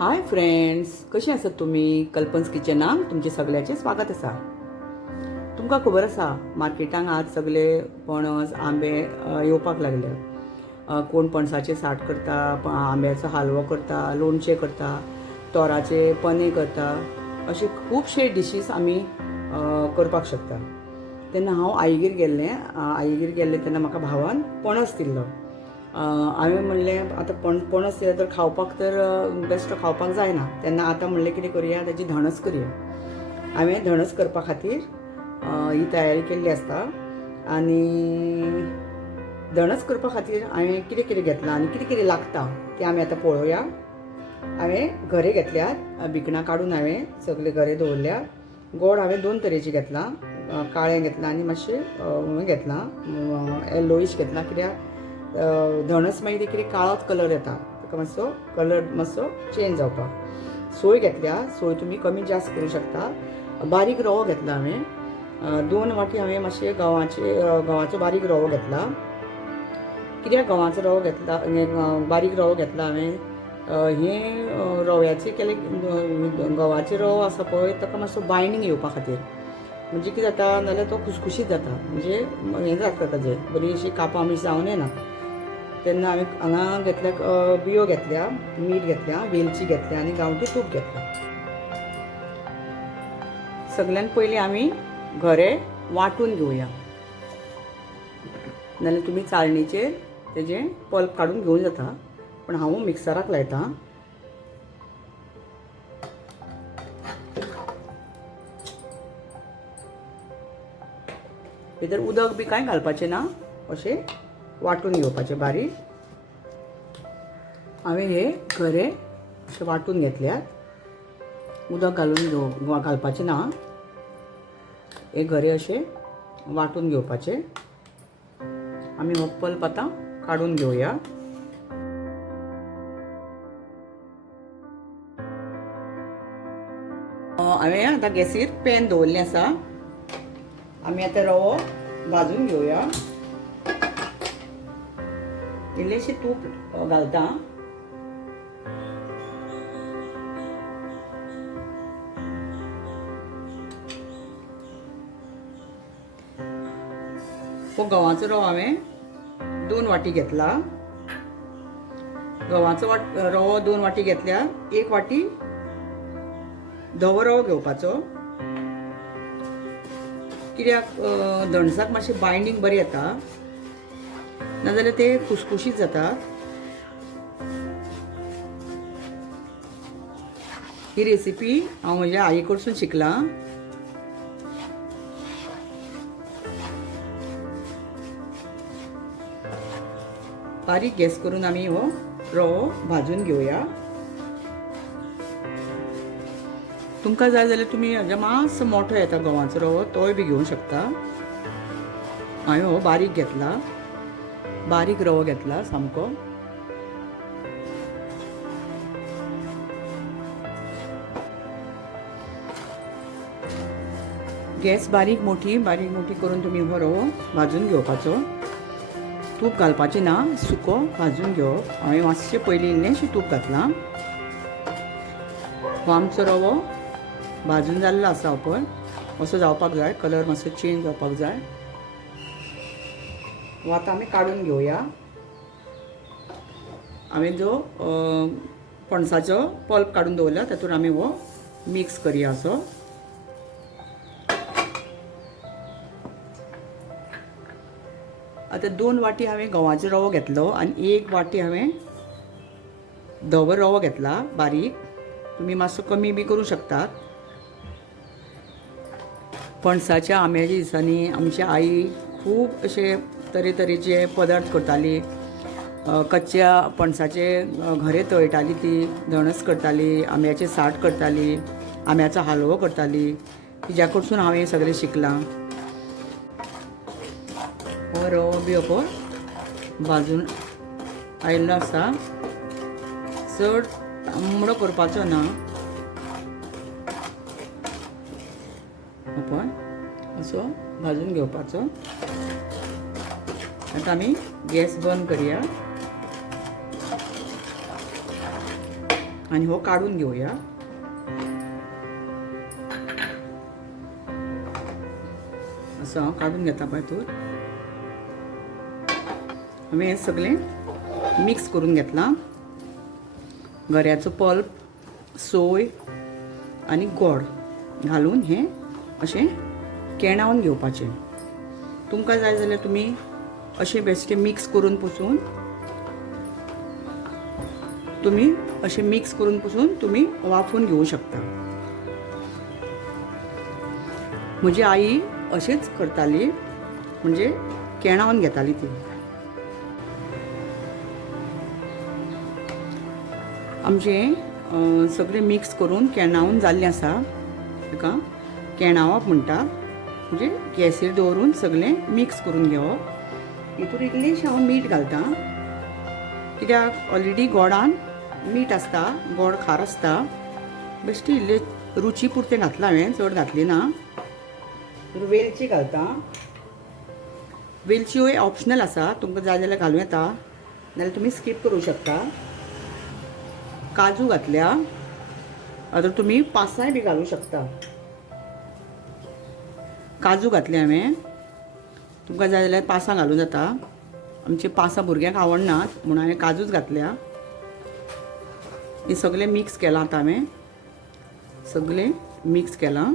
Hi friends, कशी आसात तुम्ही? कल्पन्स किचनाक तुमचे सगळ्याचे स्वागत आसा. तुमकां खबर आसा मार्केटांत आज सगळे पणस आंबे येवपाक लागले. कोण पणसाचे साठ करता, आंब्याचो हालवो करता, लोणचें करता, तोराचे पने करता. असे खुबशे डिशीज आमी करपाक शकता. तेन्ना हांव आईगेर गेल्लें तेन्ना म्हाका भावान पणस दिल्लो. हांवें म्हणलें आतां पणस दिलें तर खावपाक तर बेश्टो खावपाक जायना. तेन्ना आतां म्हणलें कितें करुया, ताची धणस करुया. हांवें धणस करपा खातीर ही तयारी केल्ली आसता. आनी धणस करपा खातीर हांवें कितें कितें घेतलां आनी कितें कितें लागता तें आमी आतां पळोवया. हांवें गरे घेतल्यात, भिकणां काडून हांवें सगळे गरे दवरल्या. गोड हांवें 2 तरेचे घेतलां, काळें घेतलां आनी मातशें हें घेतलां, येलोईश घेतलां. कित्याक धणस मागीर कितें काळोच कलर येता, ताका मातसो कलर मातसो चेंज जावपाक. सोय घेतल्या, सोय तुमी कमी जास्त करूं शकता. बारीक रवो घेतला हांवें, 2 वाटी हांवें मातशें गंवाचो बारीक रवो घेतला. कित्याक गंवाचो रवो घेतला, बारीक रवो घेतला हांवें, हें रव्याचें केलें गंवाचो रवो आसा पळय ताका मातसो बायंडींग येवपा खातीर. म्हणजे कितें जाता नाल्यार तो खुसखुशीत जाता, म्हणजे हें जाता ताजें बरी अशी कापां बी जावन येना. तेन्ना हांवें हांगा घेतल्या बियो घेतल्या, मीठ घेतल्या, वेलची घेतल्या आनी गांवठी तूप घेतलें. सगळ्यान पयलीं आमी गरे वांटून घेवया, नाल्यार तुमी चाळणीचेर तेजें पल्प काडून घेवूं जाता, पण हांव मिक्सराक लायतां. भितर उदक बी कांय घालपाचें ना, अशें वांटून घेवपाचें बारीक. हांवें हे गरे अशें वांटून घेतल्यात, उदक घालपाचें ना. हे गरे अशें वांटून घेवपाचे. आमी हो पल्प आतां काडून घेवया. हांवें आतां गॅसीर पॅन दवरलें आसा. आमी आतां रवो भाजून घेवया. इल्लेशें तूप घालता. हो गंवाचो रवो हांवें 2 वाटी घेतला. गंवाचो रवो 2 वाटी घेतल्या. 1 वाटी धवो रवो घेवपाचो. कित्याक धणसाक मातशें बायंडींग बरें येता, नाजाल्यार ते खुसखुशीत जातात. ही रेसिपी हांव म्हज्या आई कडसून शिकलां. बारीक गॅस करून आमी हो रवो भाजून घेवया. तुमकां जाय जाल्यार तुमी हाज्या मातसो मोठो येता गंवाचो रवो, तोय बी घेवंक शकता. हांवें हो बारीक घेतला, बारीक रवो घेतला सामको. गॅस बारीक मोठी करून तुमी हो रवो भाजून घेवपाचो. तूप घालपाचें ना, सुको भाजून घेवप. हांवें मातशें पयलीं इल्लेंशें तूप घातलां. हो आमचो रवो भाजून जाल्लो आसा पळय, असो जावपाक जाय, कलर मातसो चेंज जावपाक जाय. हो आतां आमी काडून घेवया. हांवें जो पणसाचो पल्प काडून दवरला तातूंत आमी हो मिक्स करया असो. आतां 2 वाटी हांवें गंवाचो रवो घेतलो आनी 1 वाटी हांवें धवो रवो घेतला बारीक. तुमी मातसो कमी बी करूं शकतात. पणसाच्या आंब्याच्या दिसांनी आमची आई खूब अशे तरेतरेचे पदार्थ करताली. कच्च्या पणसाचे घरे तळटाली, ती धणस करताली, आंब्याचे साठ करताली, आंब्याचो हालवो करताली. तिच्या कडसून हांव हें सगळें शिकलां. हो रवो बी पळय भाजून आयिल्लो आसा. चड आंबडो करपाचो ना. पळय असो भाजून घेवपाचो. आतां आमी गॅस बंद करया. आणि हो काढून घेऊया. असं काढून घेता पळय तूर. हांवें हें सगळें मिक्स करून घेतला. गऱ्याचो पल्प, सोय आनी गोड घालून हें अशें केणावून घेवपाचें. तुमकां जाय जाल्यार तुमी अशें बेश्टें मिक्स करून पसून तुमी अशें मिक्स करून पसून तुमी वाफून घेवं शकता. म्हजी आई अशीच करताली, म्हणजे केणावून घेताली ती. आमचें सगळें मिक्स करून केणावून जाल्लें आसा. ताका केणावप म्हणटा, म्हणजे गॅसीर दवरून सगळें मिक्स करून घेवप. हितून इल्लेशें हांव मीठ घालतां, कित्याक ऑलरेडी गोडान मीठ आसता, गोड खार आसता. बेश्टी इल्ले रुची पुरतें घातलां हांवें, चड घातली ना. वेलची घालतां. वेलची हो ऑप्शनल आसा, तुमकां जाय जाल्यार घालूं येता, नाल्यार तुमी स्कीप करूं शकता. काजू घातल्या, आता तुमी पासाय बी घालूं शकता. काजू घातले हांवें, तुमकां जाय जाल्यार पासां घालूं जाता. आमचे पासां भुरग्यांक आवडनात म्हणून हांवें काजूच घातल्या. हे सगळें मिक्स केलां. आतां हांवें सगळें मिक्स केलां.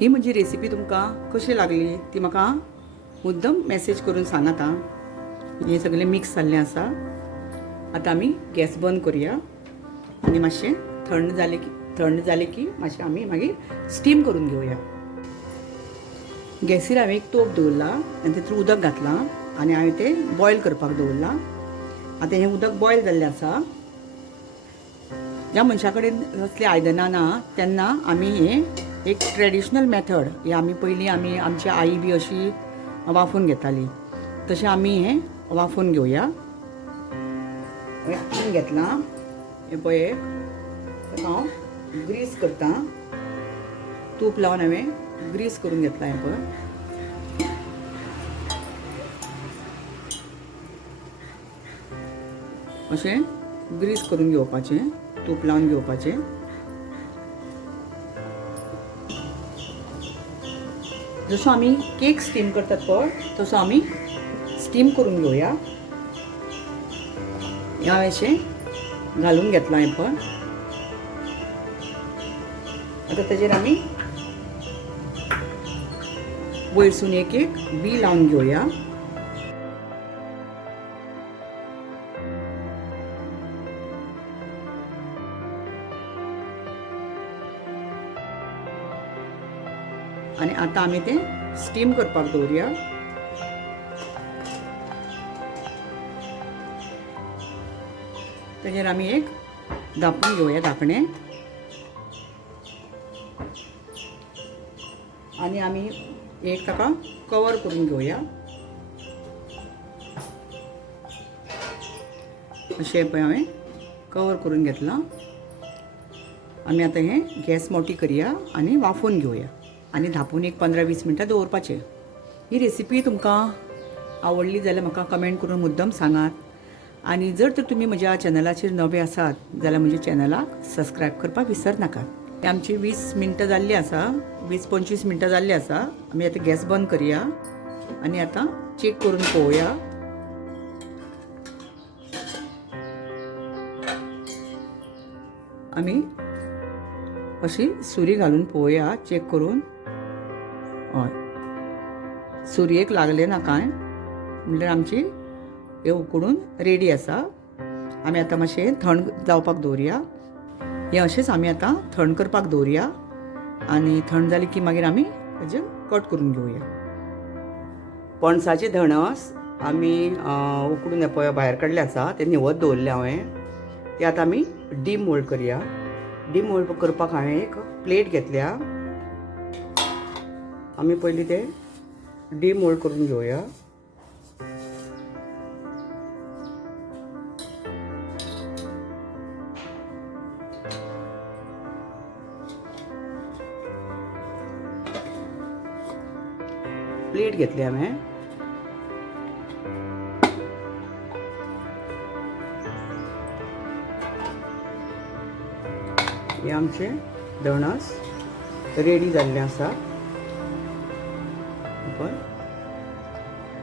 ही म्हजी रेसिपी तुमकां कशी लागली ती म्हाका मुद्दम मेसेज करून सांगात. हे सगळें मिक्स जाल्लें आसा. आतां आमी गॅस बंद करुया आनी मातशें थंड जालें की मातशें आमी मागीर स्टीम करून घेवया. गॅसीर हांवें एक तोप दवरला आनी तातूंत उदक घातलां आनी हांवें तें बॉयल करपाक दवरलां. आतां हें उदक बॉयल जाल्लें आसा. ज्या मनशा कडेन असलीं आयदनां ना तेन्ना आमी हें एक ट्रेडिशनल मेथड, हे आमी पयलीं आमची आई बी अशी वाफून घेताली, तशें आमी हें वाफून घेवया. हांवें घेतलां. हें पळय हांव ग्रीस करतां. तूप लावन हांवें ग्रीस करून घेतलां. हें पळय अशें ग्रीस करून घेवपाचें, तूप लावन घेवपाचें. जसो आमी केक स्टीम करतात पळय तसो आमी स्टीम करून घेवया. हें हांवें अशें घालून घेतलां. हें पळय आतां ताजेर आमी वयरसून एक बी लावन घेवया. आनी आतां आमी तें स्टीम करपाक दवरया. ताजेर आमी एक धांपून घेवया धांकणें आनी आमी एक ताका कवर करून घेवया. अशें पळय हांवें कवर करून घेतलां. आमी आतां हें गॅस मोटी करया आनी वाफोवन घेवया आनी धांपून एक 15-20 मिनटां दवरपाचें. ही रेसिपी तुमकां आवडली जाल्यार म्हाका कमेंट करून मुद्दम सांगात. आनी जर तर तुमी म्हज्या चॅनलाचेर नवे आसात जाल्यार म्हज्या चॅनलाक सबस्क्रायब करपाक विसरनाकात. आमची 20 मिनटां जाल्ली आसा, 20-25 मिनटां जाल्ली आसा. आमी आतां गॅस बंद करया आनी आतां चेक करून पळोवया. आमी अशी सुरी घालून पळोवया चेक करून. हय, सुरयेक लागले ना कांय म्हणल्यार आमची हे उकडून रेडी आसा. आमी आतां मातशें थंड जावपाक दवरया. हें अशेंच आमी आतां थंड करपाक दवरया आनी थंड जाली की मागीर आमी हेजें कट करून घेवया. पणसाचे धणस आमी उकडून पळय भायर काडले आसा, ते निवत दवरले हांवें. ते आतां आमी डीप मोल्ड करया. डीप मोल्ड करपाक हांवें एक प्लेट घेतल्या. आमी पयलीं ते डीप मोल्ड करून घेवया. प्लेट घेतली हांवें हे आमचे धणस रेडी जाल्ले आसा.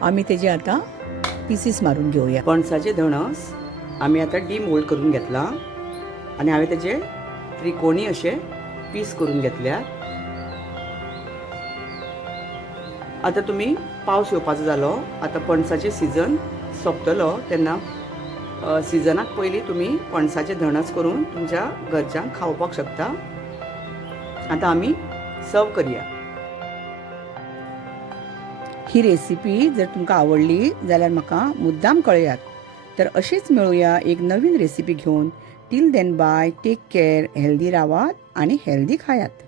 आमी तेजे आतां पीसीस मारून घेवया. पणसाचे धणस आमी आतां डीमोल्ड करून घेतला आनी हांवें तेजे त्रिकोणी अशे पीस करून घेतल्या. आतां तुमी पावस येवपाचो जालो, आतां पणसाचे सीजन सोंपतलो तेन्ना सिजनाक पयलीं तुमी पणसाचे धणस करून तुमच्या घरच्यांक खावपाक शकता. आतां आमी सर्व करया. ही रेसिपी जर तुमकां आवडली जाल्यार म्हाका मुद्दाम कळयात. तर अशीच मेळुया एक नवीन रेसिपी घेवन. Till then bye, take care, healthy रावात आणि हेल्दी खायात.